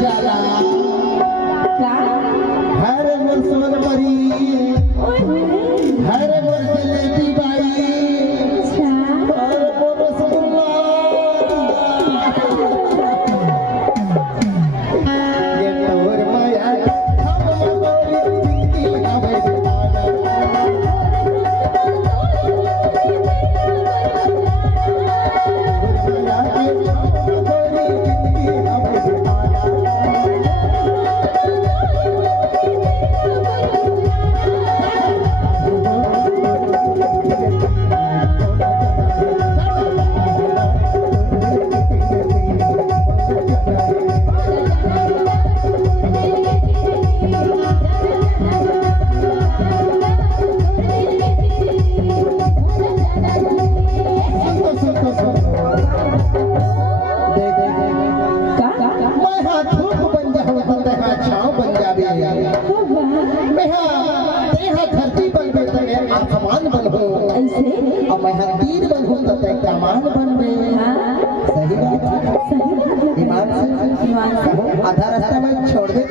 जाला हर मोर सोन परी हर मोर jalebi by her मोर रसगुल्ला ये तोर माया हम मोरी जिंदगी हवे तीर बन हो तो ते कमान बन में सही बात ईमान से आधा रास्ता में छोड़ दे